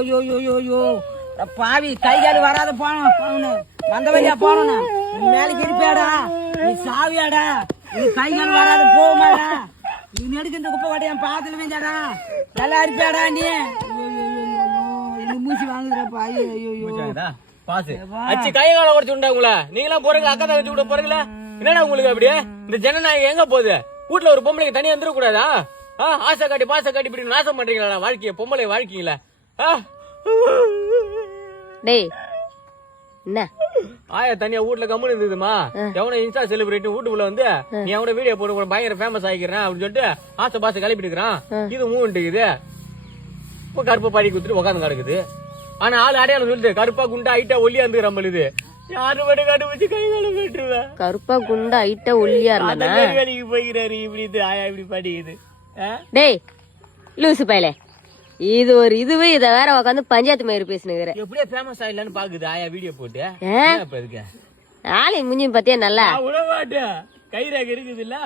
ஐயோ பாவி கை காலு வராத போனோம் வந்த வழியா போனோம் மேலே இருப்பியாடா நீ சாவியாடா நீ கை காலு வராத போமாடா நீ நெடுக்கின்ற குப்பை வாட்டியா பாத்துல வேண்டாடா நல்லா இருப்பியாடா நீ மூசி வாங்குறப்பா ஐயோ பாசு அச்சு கை கால உடச்சு உண்டா உங்கள நீங்களா போறீங்க அக்கா தங்கச்சி கூட போறீங்களா என்னடா உங்களுக்கு அப்படியே இந்த ஜனநாயகம் எங்க போகுது வீட்டுல ஒரு பொம்பளைக்கு தனியா வந்துட கூடாதா ஆசை காட்டி பாசை காட்டி இப்படி நாசம் பண்றீங்களா வாழ்க்கைய பொம்பளை வாழ்க்கைங்களா டேய் என்ன ஆயா தனியா வீட்டுல கம்முன்னு இருந்ததுமா எவன இன்ஸ்டா செலிபிரிட்டி வீட்டுக்குள்ள வந்து நீ அவன வீடியோ போட்டு பயங்கர ஃபேமஸ் ஆகிக்கிறேன் அப்படின்னு சொல்லிட்டு ஆசை பாசை கிளப்பிட்டு இருக்கிறான் இது மூணுக்குது இப்ப கருப்பு பாடி குத்துட்டு உட்காந்து கிடக்குது ஆனா ஆள் அடையாளம் சொல்லுது கருப்பா குண்டா ஐட்டா ஒல்லியா இருந்து நம்மளுது யாரு மட்டும் கண்டுபிடிச்சு கை கால வெட்டுருவேன் கருப்பா குண்டா ஐட்டா ஒல்லியா இருந்தா வேலைக்கு போய்கிறாரு இப்படி இது ஆயா இப்படி படிக்குது டேய் லூசு பயலே இது ஒரு இதுவே இத வேற உட்காந்து பஞ்சாயத்து மாதிரி பேசுனுங்கிற எப்படியே ஃபேமஸ் ஆயிடலான்னு பாக்குது ஆயா வீடியோ போட்டு நாளைக்கு முஞ்சி பாத்தியா நல்லா விட மாட்டேன் கைராக இருக்குது இல்ல